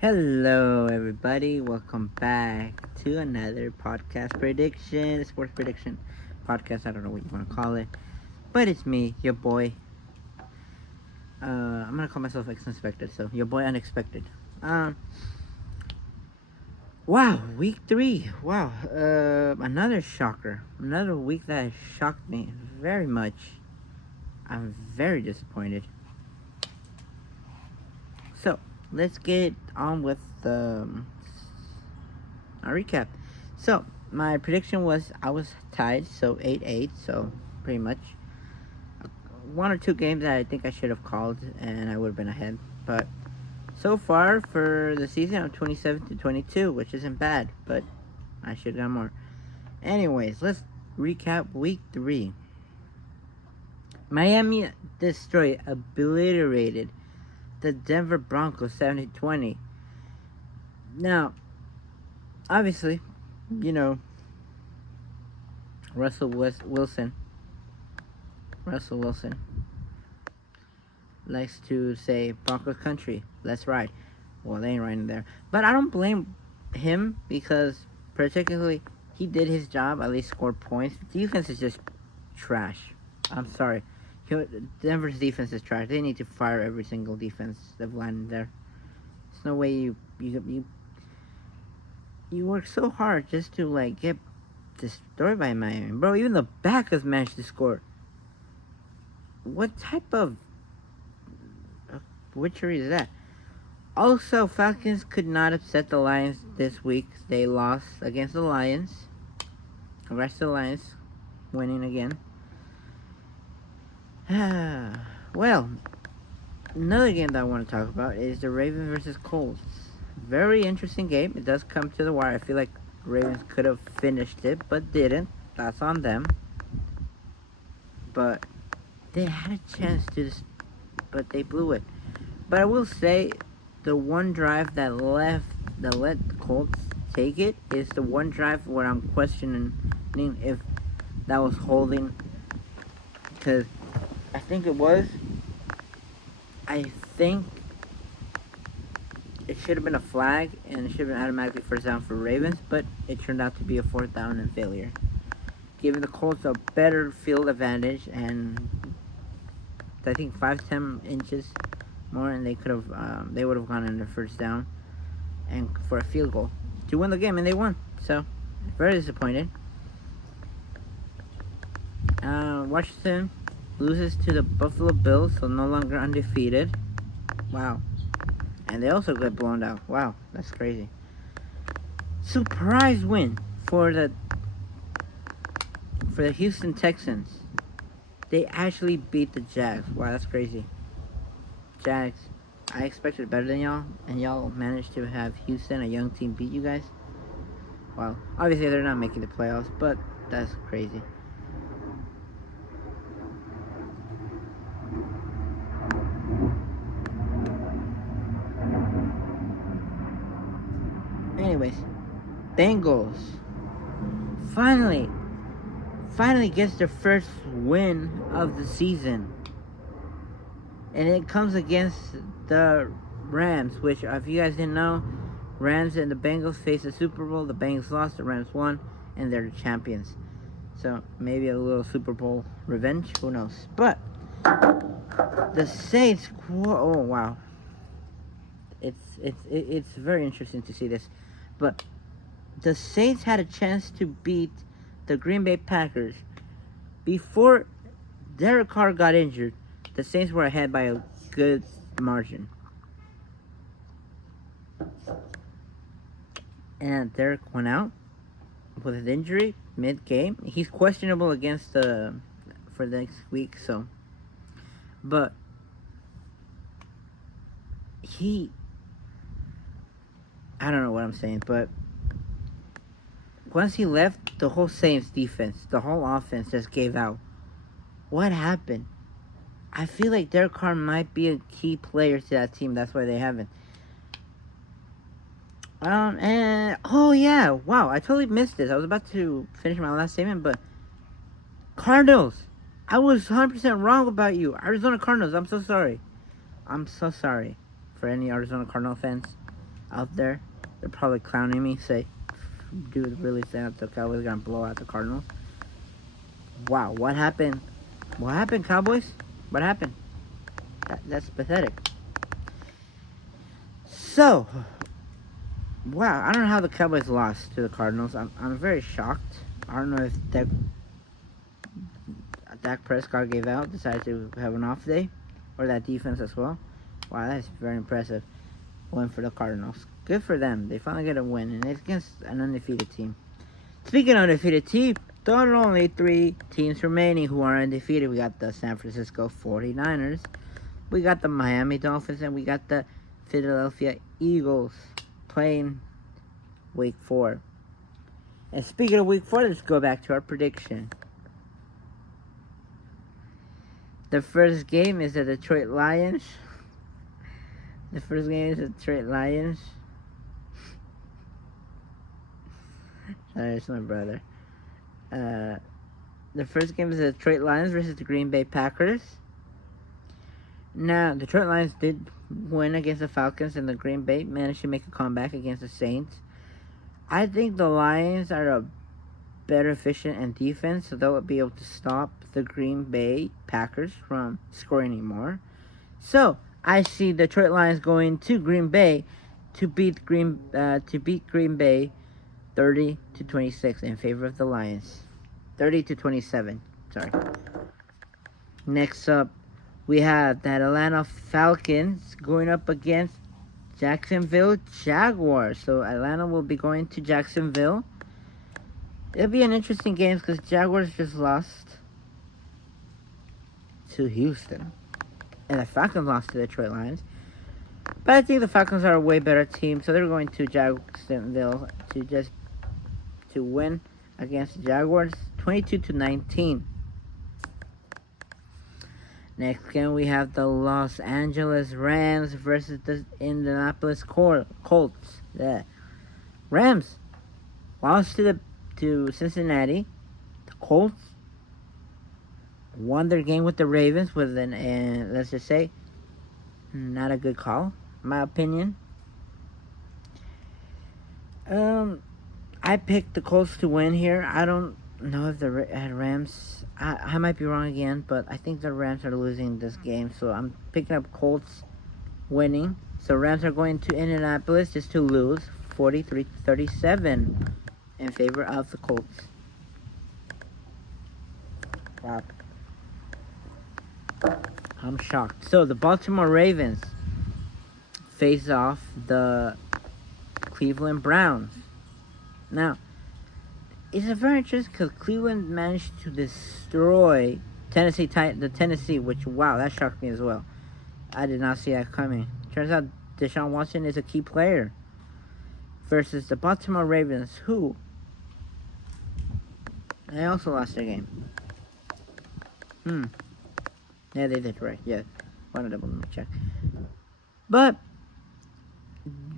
Hello, everybody. Welcome back to another podcast prediction, sports prediction podcast. I don't know what you want to call it, but it's me, your boy. I'm gonna call myself Unexpected, so your boy Unexpected. Wow, week 3. Wow, another shocker. Another week that shocked me very much. I'm very disappointed. So let's get on with a recap. So my prediction was I was tied, so 8-8. So pretty much one or two games that I think I should have called, and I would have been ahead. But so far for the season, I'm 27-22, which isn't bad, but I should have done more. Anyways, let's recap week 3. Miami obliterated the Denver Broncos 70-20. Now, obviously, you know, Russell Wilson likes to say Broncos country, let's ride. Well, they ain't riding there. But I don't blame him because particularly he did his job, at least scored points. Defense is just trash. I'm sorry. Denver's defense is trash. They need to fire every single defensive line there. There's no way you work so hard just to like get destroyed by Miami, bro. Even the Packers managed to score. What type of witchery is that? Also, Falcons could not upset the Lions this week. They lost against the Lions. Congrats to the Lions winning again. Well, another game that I want to talk about is the Ravens versus Colts. Very interesting game. It does come to the wire. I feel like Ravens could have finished it, but didn't. That's on them. But they had a chance to, but they blew it. But I will say, the one drive that let the Colts take it is the one drive where I'm questioning if that was holding, because I think it was. I think it should have been a flag, and it should have been automatically first down for Ravens, but it turned out to be a fourth down and failure, giving the Colts a better field advantage, and I think 5-10 inches more, and they would have gone in the first down and for a field goal to win the game, and they won. So very disappointed. Washington loses to the Buffalo Bills, so no longer undefeated. Wow. And they also get blown out. Wow, that's crazy. Surprise win for the Houston Texans. They actually beat the Jags. Wow, that's crazy. Jags, I expected better than y'all, and y'all managed to have Houston, a young team, beat you guys. Wow. Obviously, they're not making the playoffs, but that's crazy. Anyways, Bengals finally gets their first win of the season. And it comes against the Rams, which, if you guys didn't know, Rams and the Bengals faced the Super Bowl. The Bengals lost, the Rams won, and they're the champions. So maybe a little Super Bowl revenge, who knows? But the Saints, oh wow, it's very interesting to see this. But the Saints had a chance to beat the Green Bay Packers before Derek Carr got injured. The Saints were ahead by a good margin. And Derek went out with an injury mid-game. He's questionable against for the next week, so. But I don't know what I'm saying, but once he left, the whole Saints defense, the whole offense just gave out. What happened? I feel like Derek Carr might be a key player to that team. That's why they haven't. And oh yeah, wow! I totally missed this. I was about to finish my last statement, but Cardinals. I was 100% wrong about you. Arizona Cardinals. I'm so sorry. I'm so sorry for any Arizona Cardinal fans out there. They're probably clowning me. Say, dude, really saying that the Cowboys are gonna blow out the Cardinals? Wow, what happened? What happened, Cowboys? What happened? That's pathetic. So, wow, I don't know how the Cowboys lost to the Cardinals. I'm very shocked. I don't know if Dak Prescott gave out, decided to have an off day, or that defense as well. Wow, that's very impressive. Win for the Cardinals. Good for them. They finally get a win, and it's against an undefeated team. Speaking of undefeated team, there are only 3 teams remaining who are undefeated. We got the San Francisco 49ers, we got the Miami Dolphins, and we got the Philadelphia Eagles playing Week 4. And speaking of Week 4, let's go back to our prediction. The first game is the Detroit Lions. The first game is the Detroit Lions. Sorry, it's my brother. The first game is the Detroit Lions versus the Green Bay Packers. Now, the Detroit Lions did win against the Falcons, and the Green Bay managed to make a comeback against the Saints. I think the Lions are a better efficient in defense, so they'll be able to stop the Green Bay Packers from scoring anymore. So I see the Detroit Lions going to Green Bay to beat Green Bay 30-26 in favor of the Lions. 30-27. Sorry. Next up, we have the Atlanta Falcons going up against Jacksonville Jaguars. So Atlanta will be going to Jacksonville. It'll be an interesting game because Jaguars just lost to Houston, and the Falcons lost to the Detroit Lions. But I think the Falcons are a way better team, so they're going to Jacksonville to win against the Jaguars, 22-19. Next game, we have the Los Angeles Rams versus the Indianapolis Colts. The Rams lost to Cincinnati. The Colts won their game with the Ravens with let's just say, not a good call, in my opinion. I picked the Colts to win here. I don't know if the Rams... I might be wrong again, but I think the Rams are losing this game, so I'm picking up Colts winning. So Rams are going to Indianapolis just to lose 43-37 in favor of the Colts. Wow. I'm shocked. So the Baltimore Ravens face off the Cleveland Browns. Now, it's a very interesting because Cleveland managed to destroy the Tennessee, which, wow, that shocked me as well. I did not see that coming. Turns out Deshaun Watson is a key player versus the Baltimore Ravens, who they also lost their game. Yeah, they did right. Yeah, want to double check. But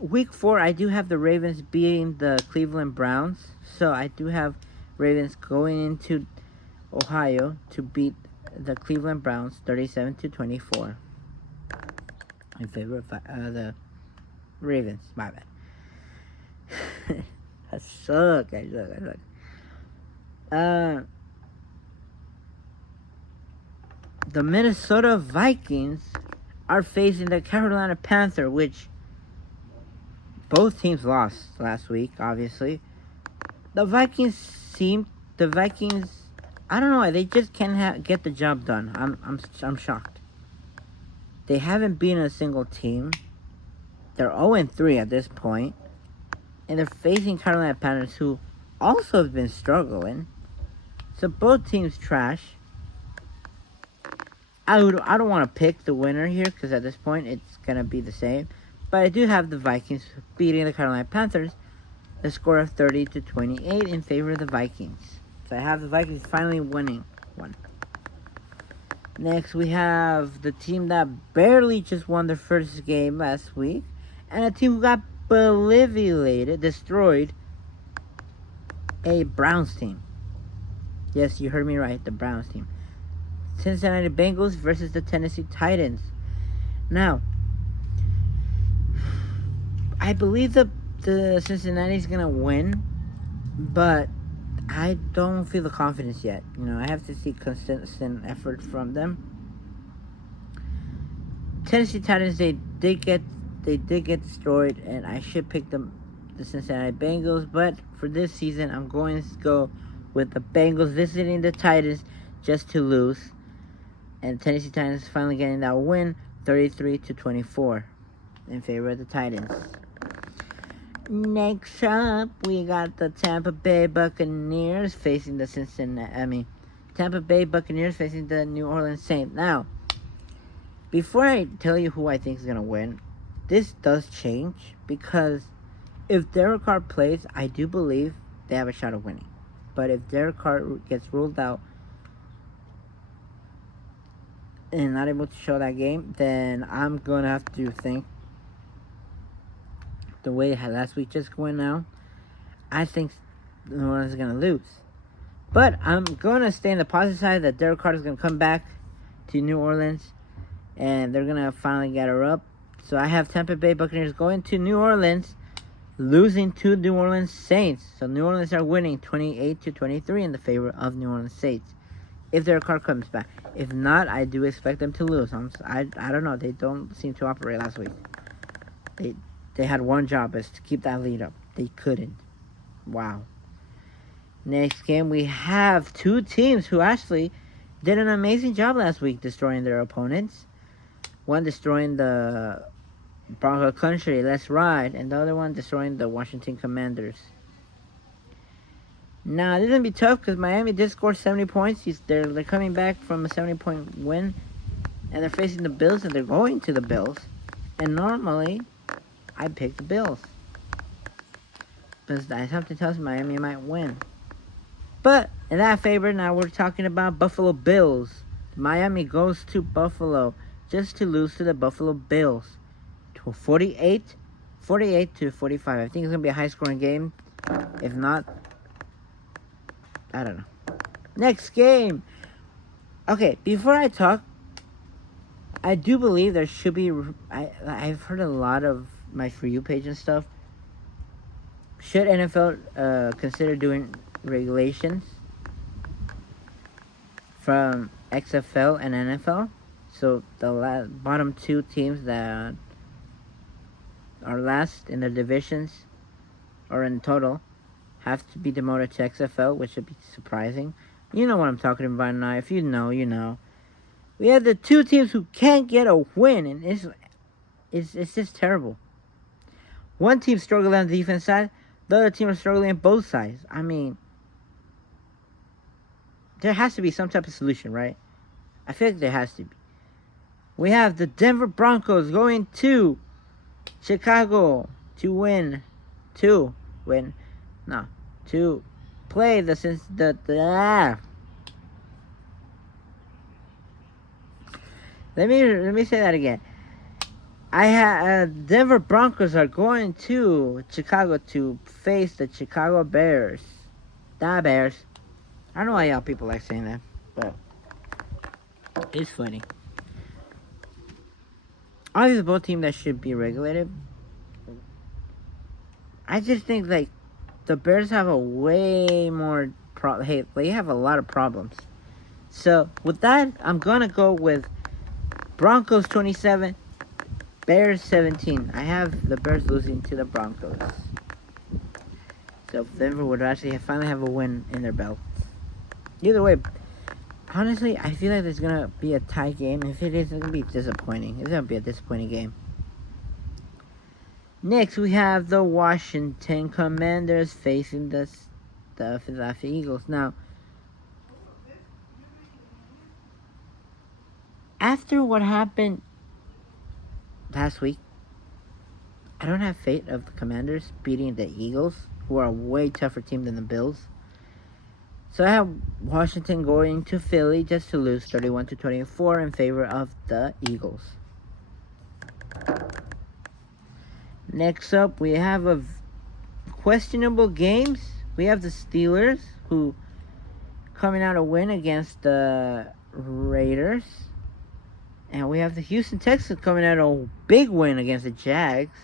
Week 4, I do have the Ravens beating the Cleveland Browns. So I do have Ravens going into Ohio to beat the Cleveland Browns 37-24 in favor of the Ravens. My bad. I suck. The Minnesota Vikings are facing the Carolina Panthers, which both teams lost last week, obviously. The Vikings, I don't know, they just can't get the job done. I'm shocked. They haven't beaten a single team. They're 0-3 at this point. And they're facing Carolina Panthers, who also have been struggling. So both teams trash. I don't want to pick the winner here because at this point it's going to be the same. But I do have the Vikings beating the Carolina Panthers, a score of 30-28 in favor of the Vikings. So I have the Vikings finally winning one. Next, we have the team that barely just won their first game last week, and a team who got destroyed, a Browns team. Yes, you heard me right, the Browns team. Cincinnati Bengals versus the Tennessee Titans. Now, I believe the Cincinnati's gonna win, but I don't feel the confidence yet. I have to see consistent effort from them. Tennessee Titans, they did get destroyed, and I should pick the Cincinnati Bengals, but for this season, I'm going to go with the Bengals visiting the Titans just to lose, and Tennessee Titans finally getting that win, 33-24, in favor of the Titans. Next up, we got the Tampa Bay Buccaneers facing the Tampa Bay Buccaneers facing the New Orleans Saints. Now, before I tell you who I think is going to win, this does change, because if Derek Carr plays, I do believe they have a shot of winning. But if Derek Carr gets ruled out and not able to show that game, then I'm going to have to think the way last week just went now. I think New Orleans is going to lose. But I'm going to stay on the positive side that Derek Carr is going to come back to New Orleans, and they're going to finally get her up. So I have Tampa Bay Buccaneers going to New Orleans, losing to New Orleans Saints. So New Orleans are winning 28-23 in the favor of New Orleans Saints, if their car comes back. If not, I do expect them to lose. I don't know. They don't seem to operate last week. They had one job, is to keep that lead up. They couldn't. Wow. Next game, we have two teams who actually did an amazing job last week destroying their opponents. One destroying the Bronco Country, Let's Ride, and the other one destroying the Washington Commanders. Now, this is going to be tough because Miami did score 70 points. They're coming back from a 70-point win, and they're facing the Bills, and they're going to the Bills. And normally, I pick the Bills, because something tells me Miami might win. But in that favor, now we're talking about Buffalo Bills. Miami goes to Buffalo just to lose to the Buffalo Bills, to 48-45. I think it's going to be a high-scoring game. If not, I don't know. Next game. Okay, before I talk, I do believe there should be... I've heard a lot of my For You page and stuff. Should NFL consider doing regulations from XFL and NFL? So the bottom two teams that are last in their divisions, or in total, have to be demoted to XFL, which would be surprising. You know what I'm talking about now. If you know, you know. We have the two teams who can't get a win, and it's just terrible. One team struggling on the defense side, the other team is struggling on both sides. I mean, there has to be some type of solution, right? I feel like there has to be. We have the Denver Broncos going to Chicago to play Let me say that again. Denver Broncos are going to Chicago to face the Chicago Bears. The Bears. I don't know why y'all people like saying that, but it's funny. Obviously, both teams that should be regulated. I just think the Bears have a way more they have a lot of problems. So with that, I'm gonna go with Broncos 27, Bears 17. I have the Bears losing to the Broncos. So Denver would actually finally have a win in their belt. Either way, honestly, I feel like there's going to be a tie game. If it is, it's going to be disappointing. It's going to be a disappointing game. Next, we have the Washington Commanders facing the Philadelphia Eagles. Now, after what happened last week, I don't have faith of the Commanders beating the Eagles, who are a way tougher team than the Bills. So I have Washington going to Philly just to lose 31-24 in favor of the Eagles. Next up, we have a questionable games. We have the Steelers, who coming out a win against the Raiders. And we have the Houston Texans coming out a big win against the Jags.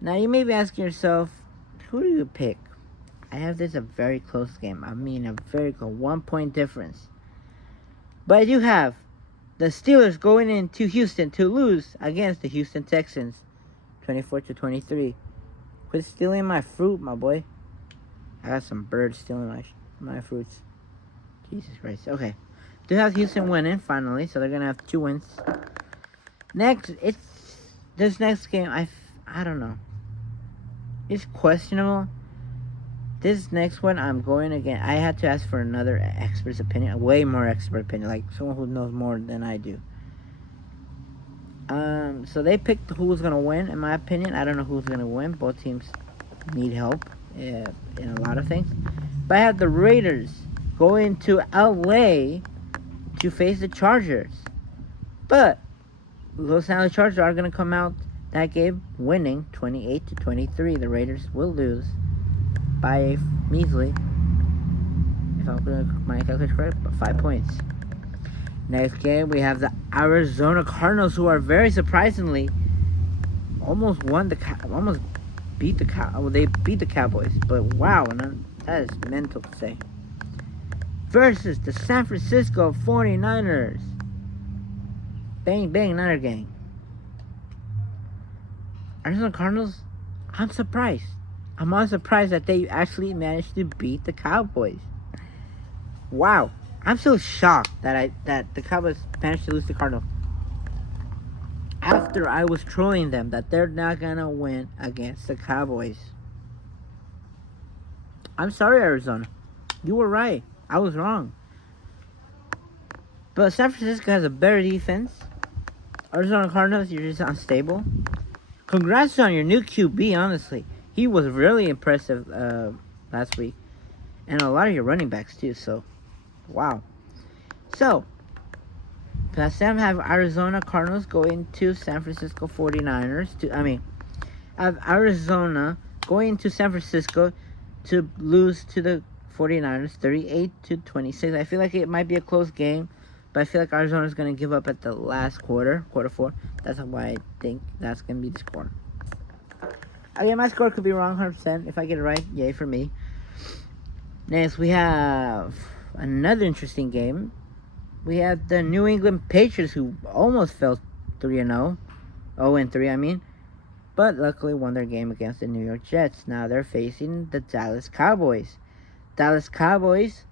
Now, you may be asking yourself, who do you pick? I have this a very close game. I mean, a very close 1-point difference. But I do have the Steelers going into Houston to lose against the Houston Texans, 24-23. Quit stealing my fruit, my boy. I got some birds stealing my fruits. Jesus Christ. Okay. Do have Houston winning finally, so they're gonna have 2 wins. Next, this next game. I don't know. It's questionable. This next one, I'm going again. I had to ask for another expert's opinion, a way more expert opinion, like someone who knows more than I do. So they picked who was gonna win. In my opinion, I don't know who's gonna win. Both teams need help in a lot of things. But I have the Raiders going to LA to face the Chargers. But Los Angeles Chargers are gonna come out that game winning 28-23. The Raiders will lose by measly, if I'm going to my calculation correct, 5 points. Next game, we have the Arizona Cardinals, who are very surprisingly almost beat the they beat the Cowboys, but wow, that is mental to say. Versus the San Francisco 49ers. Bang bang, Niner gang. Arizona Cardinals, I'm surprised. I'm not surprised that they actually managed to beat the Cowboys. Wow. I'm so shocked that the Cowboys managed to lose the Cardinals. After I was trolling them that they're not going to win against the Cowboys. I'm sorry, Arizona. You were right. I was wrong. But San Francisco has a better defense. Arizona Cardinals, you're just unstable. Congrats on your new QB, honestly. He was really impressive last week. And a lot of your running backs, too. So, wow. So, Sam have Arizona Cardinals going to San Francisco 49ers. Have Arizona going to San Francisco to lose to the 49ers 38-26. I feel like it might be a close game. But I feel like Arizona's going to give up at the last quarter 4. That's why I think that's going to be the score. Again, my score could be wrong 100%. If I get it right, yay for me. Next, we have another interesting game. We have the New England Patriots, who almost fell 3-0. 0-3, I mean. But luckily won their game against the New York Jets. Now they're facing the Dallas Cowboys. Dallas Cowboys,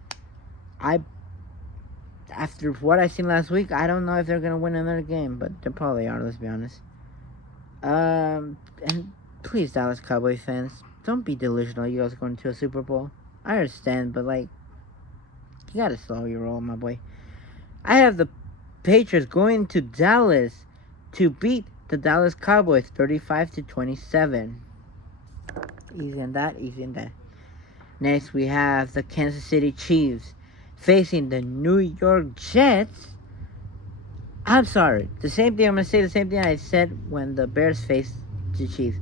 after what I seen last week, I don't know if they're going to win another game. But they probably are, let's be honest. And please, Dallas Cowboy fans, don't be delusional. You guys are going to a Super Bowl. I understand, but you gotta slow your roll, my boy. I have the Patriots going to Dallas to beat the Dallas Cowboys 35-27. Easy on that, easy on that. Next, we have the Kansas City Chiefs facing the New York Jets. I'm sorry. I'm going to say the same thing I said when the Bears faced the Chiefs.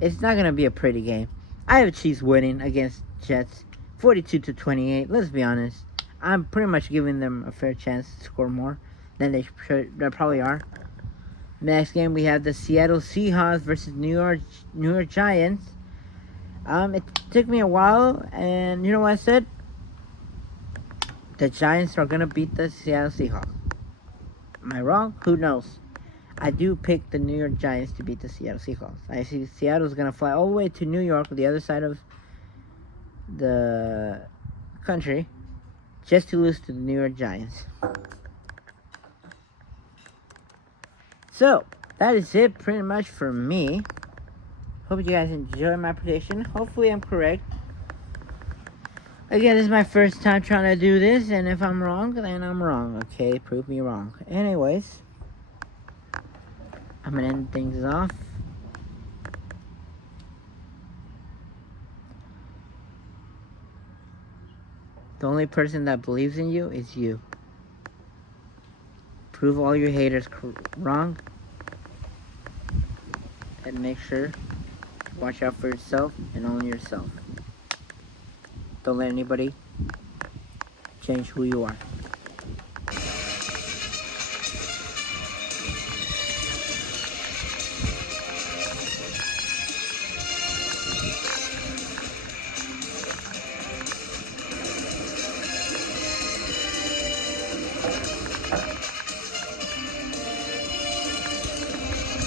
It's not going to be a pretty game. I have Chiefs winning against Jets 42-28. Let's be honest. I'm pretty much giving them a fair chance to score more than they probably are. Next game, we have the Seattle Seahawks versus New York Giants. It took me a while, and you know what I said? The Giants are going to beat the Seattle Seahawks. Am I wrong? Who knows? I do pick the New York Giants to beat the Seattle Seahawks. I see Seattle's going to fly all the way to New York, the other side of the country, just to lose to the New York Giants. So, that is it pretty much for me. Hope you guys enjoy my prediction. Hopefully I'm correct. Again, this is my first time trying to do this, and if I'm wrong, then I'm wrong, okay? Prove me wrong. Anyways, I'm going to end things off. The only person that believes in you is you. Prove all your haters wrong. And make sure to watch out for yourself and own yourself. Don't let anybody change who you are.